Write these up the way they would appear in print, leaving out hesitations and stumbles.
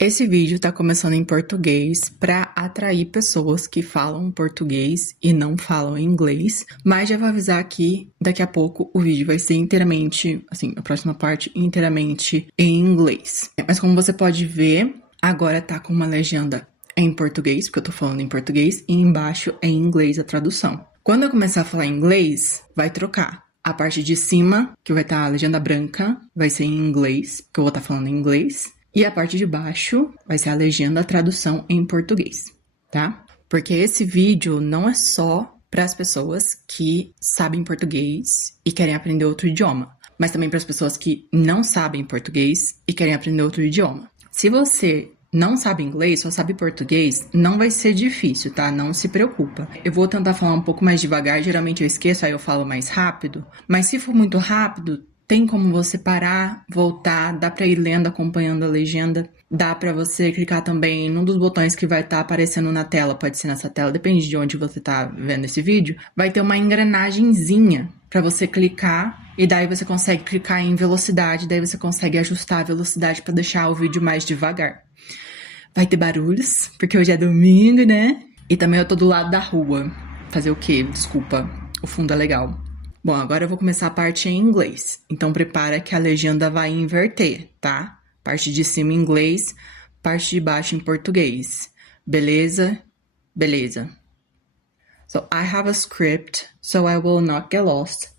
Esse vídeo tá começando em português para atrair pessoas que falam português e não falam inglês, mas já vou avisar que daqui a pouco o vídeo vai ser inteiramente, assim, a próxima parte inteiramente em inglês. Mas como você pode ver, agora tá com uma legenda em português, porque eu tô falando em português, e embaixo é em inglês a tradução. Quando eu começar a falar inglês, vai trocar. A parte de cima, que vai estar a legenda branca, vai ser em inglês, porque eu vou estar falando em inglês. E a parte de baixo vai ser a legenda, a tradução em português, tá? Porque esse vídeo não é só para as pessoas que sabem português e querem aprender outro idioma, mas também para as pessoas que não sabem português e querem aprender outro idioma. Se você não sabe inglês, só sabe português, não vai ser difícil, tá? Não se preocupa. Eu vou tentar falar um pouco mais devagar, geralmente eu esqueço, aí eu falo mais rápido, mas se for muito rápido, tem como você parar, voltar, dá pra ir lendo, acompanhando a legenda, dá pra você clicar também num dos botões que vai estar aparecendo na tela, pode ser nessa tela, depende de onde você tá vendo esse vídeo, vai ter uma engrenagemzinha pra você clicar e daí você consegue clicar em velocidade, daí você consegue ajustar a velocidade pra deixar o vídeo mais devagar. Vai ter barulhos, porque hoje é domingo, né? E também eu tô do lado da rua. Fazer o quê? Desculpa, o fundo é legal. Bom, agora eu vou começar a parte em inglês. Então prepara que a legenda vai inverter, tá? Parte de cima em inglês, parte de baixo em português. Beleza? Beleza. So I have a script, so I will not get lost.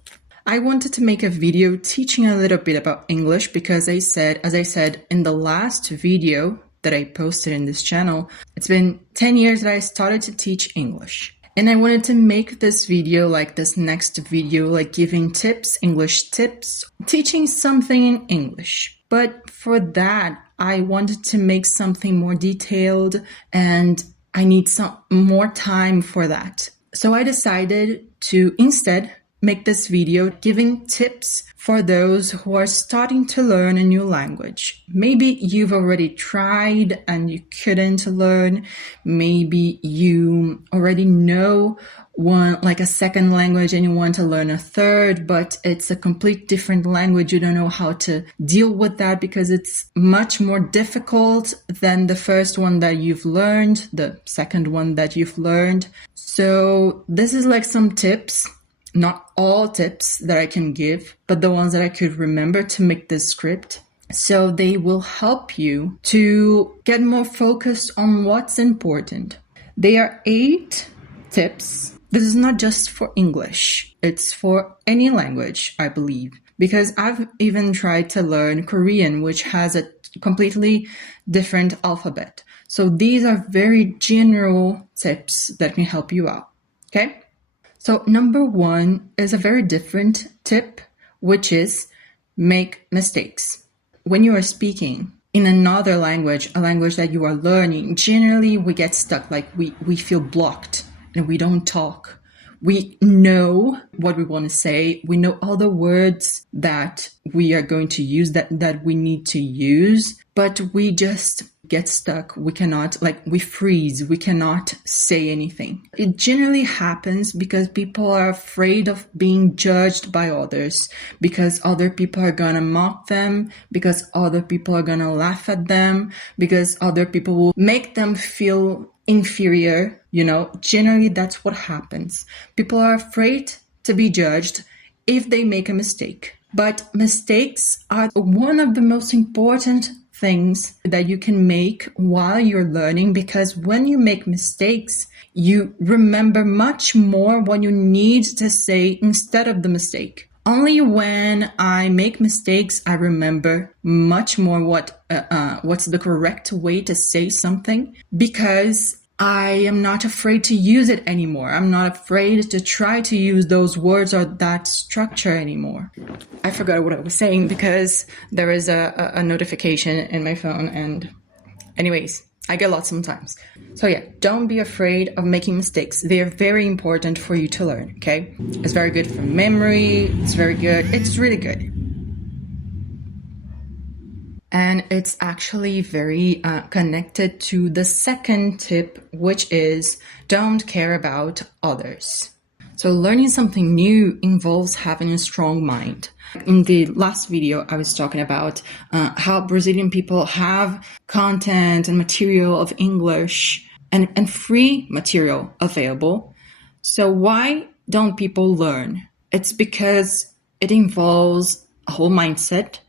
I wanted to make a video teaching a little bit about English because as I said in the last video that I posted in this channel, it's been 10 years that I started to teach English. And I wanted to make this video like this next video, like giving tips, English tips, teaching something in English. But for that, I wanted to make something more detailed and I need some more time for that. So I decided to instead make this video giving tips for those who are starting to learn a new language. Maybe you've already tried and you couldn't learn. Maybe you already know one, like a second language, and you want to learn a third, but it's a complete different language. You don't know how to deal with that because it's much more difficult than the first one that you've learned, the second one that you've learned. So this is like some tips. Not all tips that I can give, but the ones that I could remember to make this script. So they will help you to get more focused on what's important. They are 8 tips. This is not just for English. It's for any language, I believe. Because I've even tried to learn Korean, which has a completely different alphabet. So these are very general tips that can help you out. Okay? So number 1 is a very different tip, which is make mistakes. When you are speaking in another language, a language that you are learning, generally we get stuck, like we feel blocked and we don't talk. We know what we want to say. We know all the words that we are going to use, that we need to use, but we just get stuck. We cannot, like, we freeze. We cannot say anything. It generally happens because people are afraid of being judged by others, because other people are gonna mock them, because other people are gonna laugh at them, because other people will make them feel inferior. You know, generally that's what happens. People are afraid to be judged if they make a mistake. But mistakes are one of the most important things that you can make while you're learning, because when you make mistakes, you remember much more what you need to say instead of the mistake. Only when I make mistakes, I remember much more what's the correct way to say something, because I am not afraid to use it anymore. I'm not afraid to try to use those words or that structure anymore. I forgot what I was saying because there is a notification in my phone, and anyways, I get lost sometimes. So yeah, don't be afraid of making mistakes. They are very important for you to learn, okay? It's very good for memory. It's very good. It's really good. And it's actually very connected to the second tip, which is don't care about others. So learning something new involves having a strong mind. In the last video, I was talking about how Brazilian people have content and material of English and free material available. So why don't people learn? It's because it involves a whole mindset,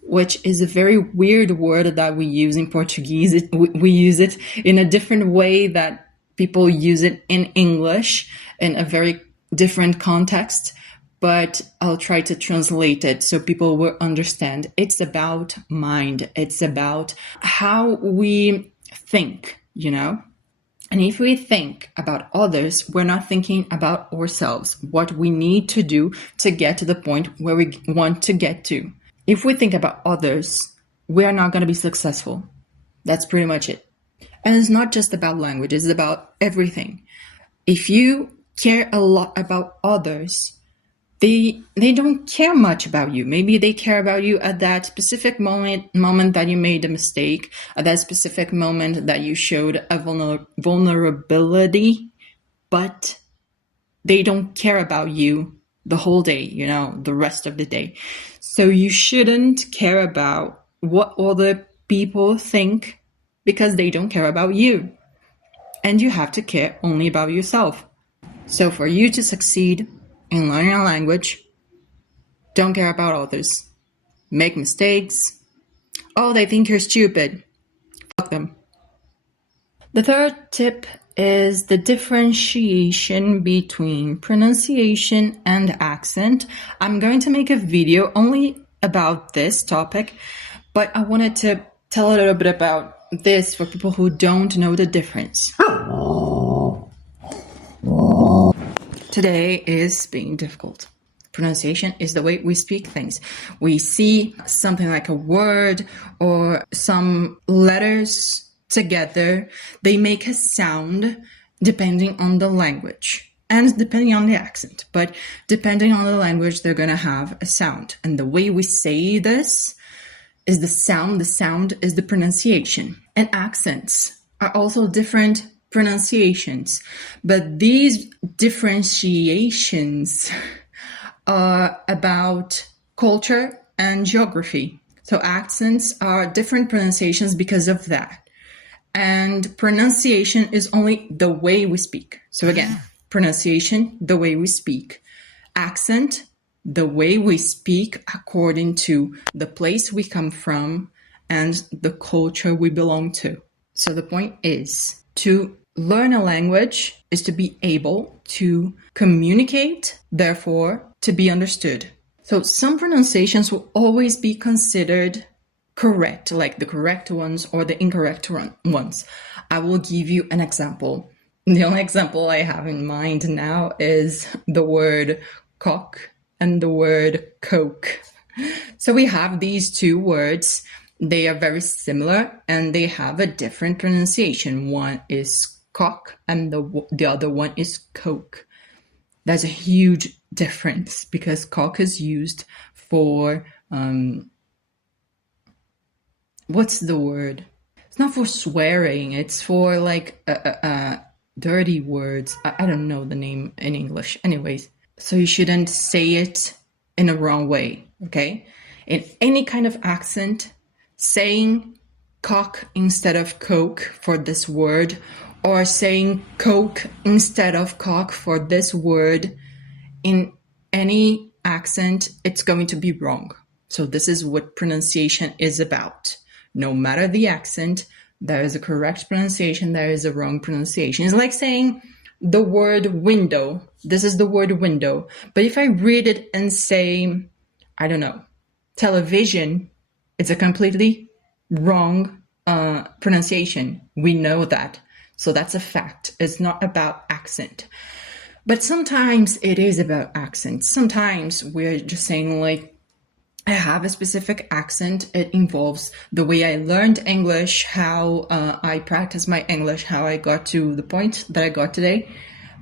which is a very weird word that we use in Portuguese. We use it in a different way that people use it in English in a very different context, but I'll try to translate it so people will understand. It's about mind. It's about how we think, you know? And if we think about others, we're not thinking about ourselves, what we need to do to get to the point where we want to get to. If we think about others, we are not going to be successful. That's pretty much it. And it's not just about language, it's about everything. If you care a lot about others, they don't care much about you. Maybe they care about you at that specific moment that you made a mistake, at that specific moment that you showed a vulnerability, but they don't care about you the whole day, you know, the rest of the day. So you shouldn't care about what other people think because they don't care about you. And you have to care only about yourself. So for you to succeed in learning a language, don't care about others. Make mistakes. Oh, they think you're stupid. Fuck them. The third tip is the differentiation between pronunciation and accent. I'm going to make a video only about this topic, but I wanted to tell a little bit about this for people who don't know the difference. Today is being difficult. Pronunciation is the way we speak things. We see something like a word or some letters together. They make a sound depending on the language and depending on the accent. But depending on the language, they're going to have a sound. And the way we say this is the sound. The sound is the pronunciation. And accents are also different pronunciations. But these differentiations are about culture and geography. So accents are different pronunciations because of that. And pronunciation is only the way we speak. So again, pronunciation, the way we speak. Accent, the way we speak according to the place we come from and the culture we belong to. So the point is, to learn a language is to be able to communicate, therefore to be understood. So some pronunciations will always be considered correct, like the correct ones or the incorrect ones. I will give you an example. The only example I have in mind now is the word cock and the word coke. So we have these two words. They are very similar and they have a different pronunciation. One is cock and the other one is coke. There's a huge difference because cock is used for what's the word? It's not for swearing. It's for like dirty words. I don't know the name in English. Anyways, so you shouldn't say it in a wrong way, okay? In any kind of accent, saying cock instead of coke for this word, or saying coke instead of cock for this word, in any accent, it's going to be wrong. So this is what pronunciation is about. No matter the accent, there is a correct pronunciation, there is a wrong pronunciation. It's like saying the word window. This is the word window. But if I read it and say, I don't know, television, it's a completely wrong pronunciation. We know that. So that's a fact. It's not about accent. But sometimes it is about accent. Sometimes we're just saying like, I have a specific accent. It involves the way I learned English, how I practice my English, how I got to the point that I got today.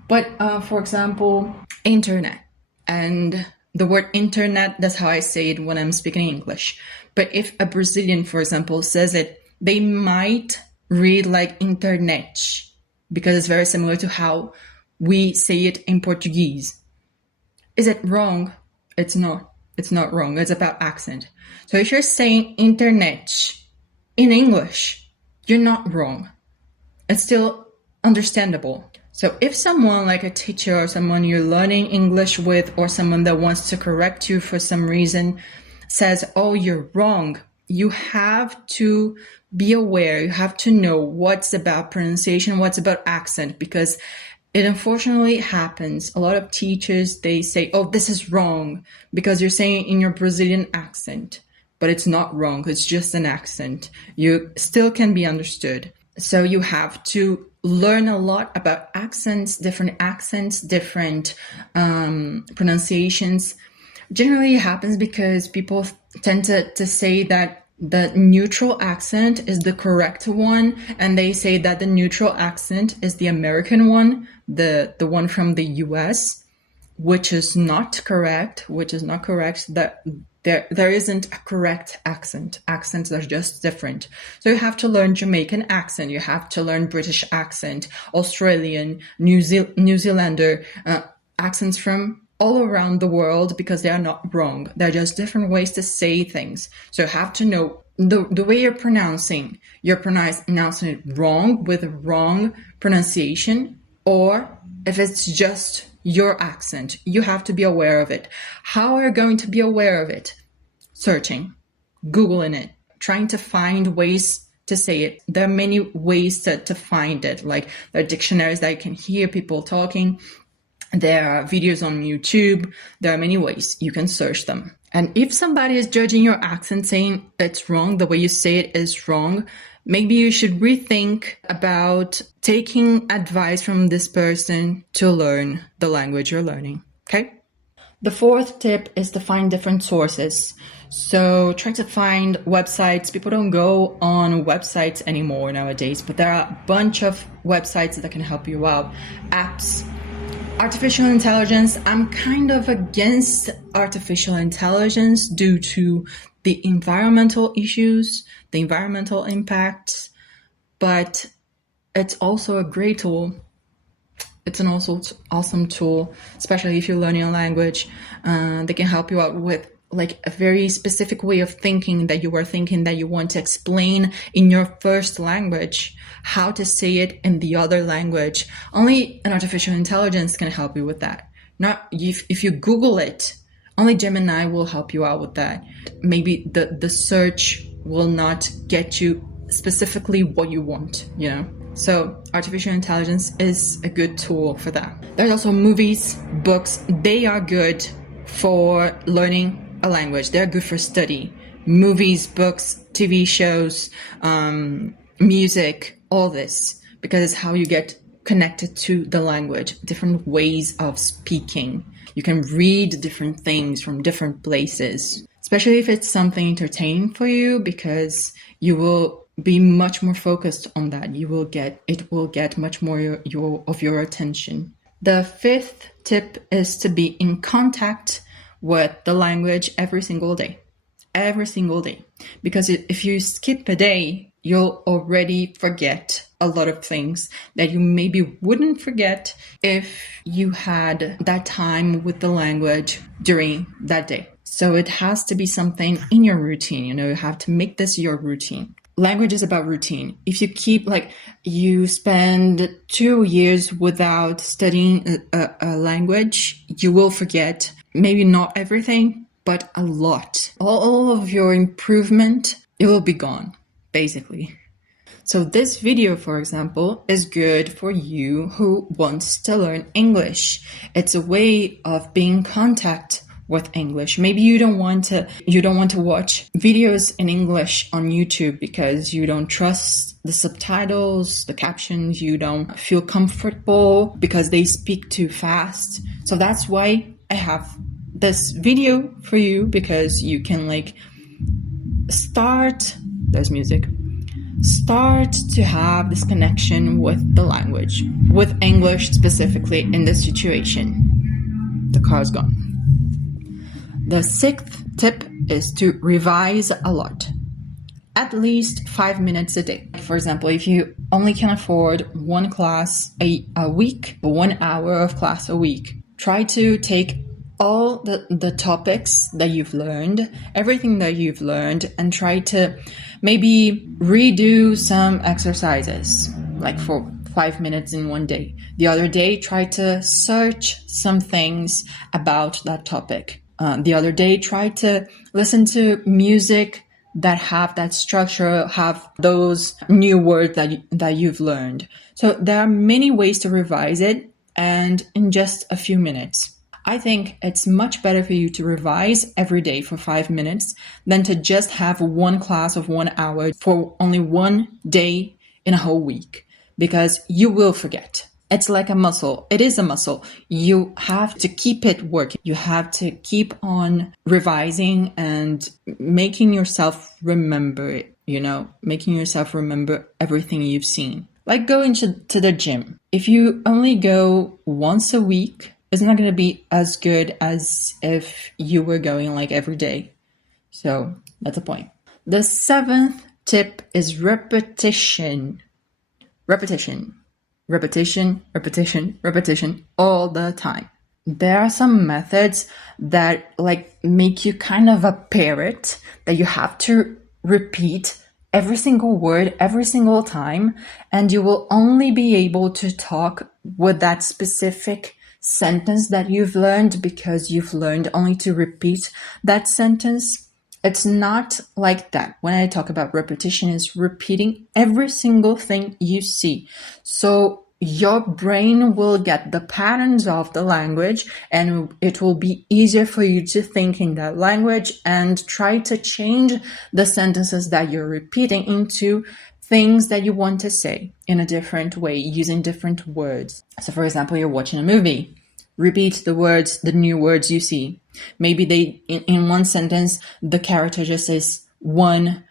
But for example, internet. And the word internet, that's how I say it when I'm speaking English. But if a Brazilian, for example, says it, they might read like internet because it's very similar to how we say it in Portuguese. Is it wrong? It's not. It's not wrong. It's about accent. So if you're saying internet in English, you're not wrong. It's still understandable. So if someone like a teacher or someone you're learning English with or someone that wants to correct you for some reason says, oh, you're wrong, you have to be aware. You have to know what's about pronunciation, what's about accent, because it unfortunately happens. A lot of teachers, they say, oh, this is wrong because you're saying it in your Brazilian accent, but it's not wrong. It's just an accent. You still can be understood. So you have to learn a lot about accents, different pronunciations. Generally, it happens because people tend to say that the neutral accent is the correct one, and they say that the neutral accent is the American one, the one from the US, which is not correct. That there isn't a correct accent. Accents are just different. So you have to learn Jamaican accent, you have to learn British accent, Australian, New Zealander accents from all around the world, because they are not wrong. They're just different ways to say things. So you have to know the way you're pronouncing it wrong with a wrong pronunciation, or if it's just your accent, you have to be aware of it. How are you going to be aware of it? Searching, Googling it, trying to find ways to say it. There are many ways to find it. Like there are dictionaries that you can hear people talking. There are videos on YouTube. There are many ways you can search them. And if somebody is judging your accent, saying it's wrong, the way you say it is wrong, maybe you should rethink about taking advice from this person to learn the language you're learning, okay? The fourth tip is to find different sources. So try to find websites. People don't go on websites anymore nowadays, but there are a bunch of websites that can help you out. Apps. Artificial intelligence. I'm kind of against artificial intelligence due to the environmental issues, the environmental impacts, but it's also a great tool. It's an also awesome tool, especially if you're learning a language. They can help you out with like a very specific way of thinking that you are thinking, that you want to explain in your first language, how to say it in the other language. Only an artificial intelligence can help you with that. Not if you Google it, only Gemini will help you out with that. Maybe the search will not get you specifically what you want, you know? So artificial intelligence is a good tool for that. There's also movies, books. They are good for learning a language. They're good for study. Movies, books, TV shows, music, all this, because it's how you get connected to the language, different ways of speaking. You can read different things from different places, especially if it's something entertaining for you, because you will be much more focused on that. It will get much more of your attention. The fifth tip is to be in contact with the language every single day, because if you skip a day, you'll already forget a lot of things that you maybe wouldn't forget if you had that time with the language during that day. So it has to be something in your routine. You have to make this your routine. Language is about routine. If you keep, you spend 2 years without studying a language, you will forget maybe not everything, but a lot. All of your improvement, it will be gone, basically. So this video, for example, is good for you who wants to learn English. It's a way of being in contact with English. Maybe you don't want to watch videos in English on YouTube because you don't trust the subtitles, the captions, you don't feel comfortable because they speak too fast. So that's why I have this video for you, because you can start to have this connection with the language, with English specifically in this situation. The car's gone. The sixth tip is to revise a lot. At least 5 minutes a day. For example, if you only can afford one class a week, 1 hour of class a week, try to take all the topics that you've learned, everything that you've learned, and try to maybe redo some exercises, like for 5 minutes in one day. The other day, try to search some things about that topic. The other day, try to listen to music that have that structure, have those new words that you've learned. So there are many ways to revise it, and in just a few minutes. I think it's much better for you to revise every day for 5 minutes than to just have one class of 1 hour for only one day in a whole week, because you will forget. It's like a muscle. It is a muscle. You have to keep it working. You have to keep on revising and making yourself remember it, making yourself remember everything you've seen. Like going to the gym. If you only go once a week, it's not going to be as good as if you were going like every day. So that's the point. The 7th tip is repetition. Repetition all the time. There are some methods that make you kind of a parrot, that you have to repeat every single word every single time, and you will only be able to talk with that specific sentence that you've learned because you've learned only to repeat that sentence. It's not like that. When I talk about repetition, it's repeating every single thing you see. So your brain will get the patterns of the language, and it will be easier for you to think in that language and try to change the sentences that you're repeating into things that you want to say in a different way, using different words. So for example, you're watching a movie. Repeat the new words you see. Maybe in one sentence, the character just says one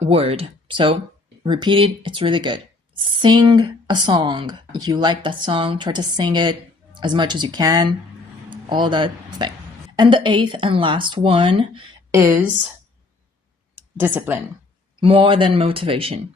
word. So repeat it, it's really good. Sing a song. If you like that song, try to sing it as much as you can. All that thing. And the 8th and last one is discipline. More than motivation.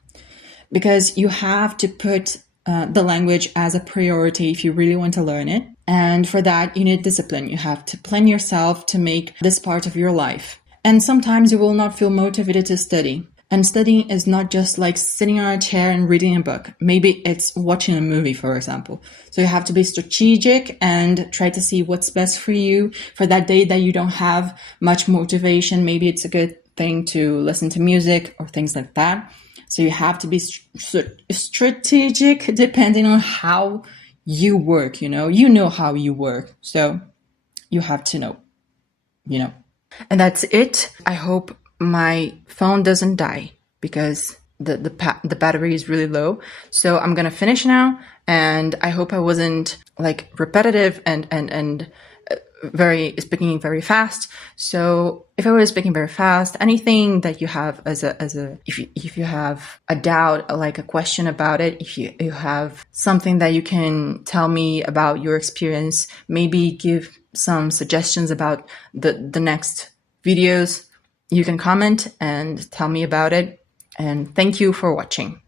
Because you have to put the language as a priority if you really want to learn it. And for that, you need discipline. You have to plan yourself to make this part of your life. And sometimes you will not feel motivated to study. And studying is not just like sitting on a chair and reading a book. Maybe it's watching a movie, for example. So you have to be strategic and try to see what's best for you. For that day that you don't have much motivation, maybe it's a good thing to listen to music or things like that. So you have to be strategic depending on how you work, you know how you work. So you have to know. And that's it. I hope my phone doesn't die because the battery is really low. So I'm going to finish now, and I hope I wasn't repetitive and speaking very fast. So if I was speaking very fast, anything that you have if you have a doubt, like a question about it, if you have something that you can tell me about your experience, maybe give some suggestions about the next videos, you can comment and tell me about it. And thank you for watching.